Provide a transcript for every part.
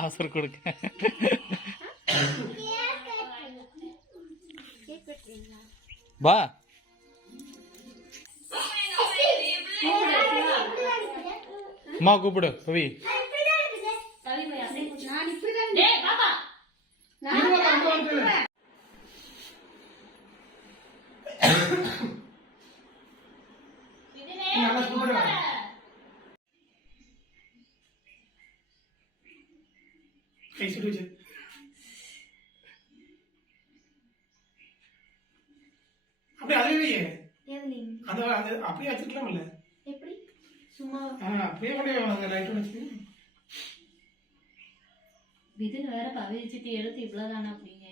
Offer கொடுக்க வா. அம்மா கூப்பிடு பவி. அப்படியே அதுலயே அப்படியே வச்சுக்கலாம்ல. எப்படி சும்மா அப்படியே அப்படியே லைட் வச்சு விதில் வேற பவிச்சிட்டு எடுத்து இவ்வளவுதானா அப்படிங்க.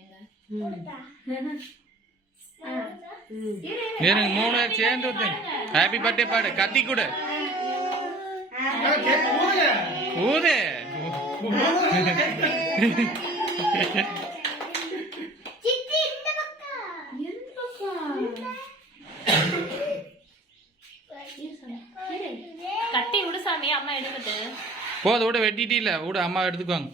மூணு பேர் சேர்ந்து ஹாப்பி பர்த்டே பாடு கத்தி கூட ஊது. கட்டி விடு சாமி, அம்மா எடுத்துட்டு போத விட வெட்டிட்டு இல்ல விட அம்மா எடுத்துக்குவாங்க.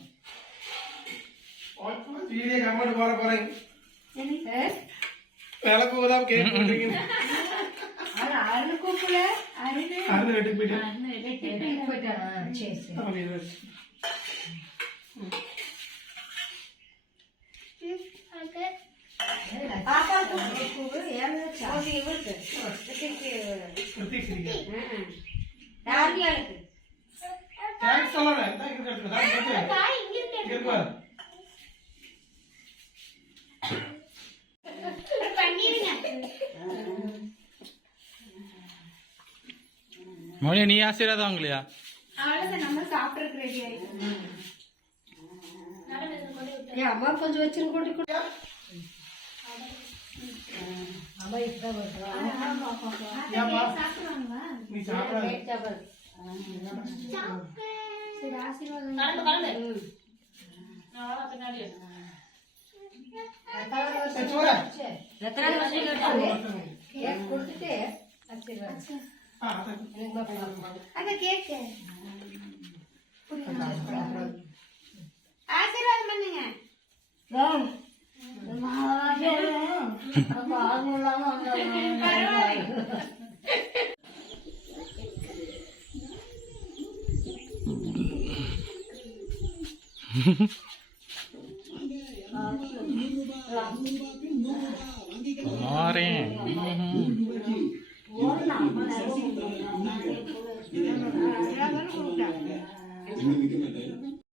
மொழி நீ ஆசீர்வாதம் வாங்கலையா? நம்ம சாப்பிட்றதுக்கு ரெடி ஆயிடுச்சு. அம்மா கொஞ்சம் வச்சிருக்கோம். அம்மா இப்பதான் சரி ஆசீர்வாதம் கொடுத்துட்டு ஆசீர்வாதம் அத கேக்கு ஆசீர்வாதம் பண்ணுங்க. மாறேன்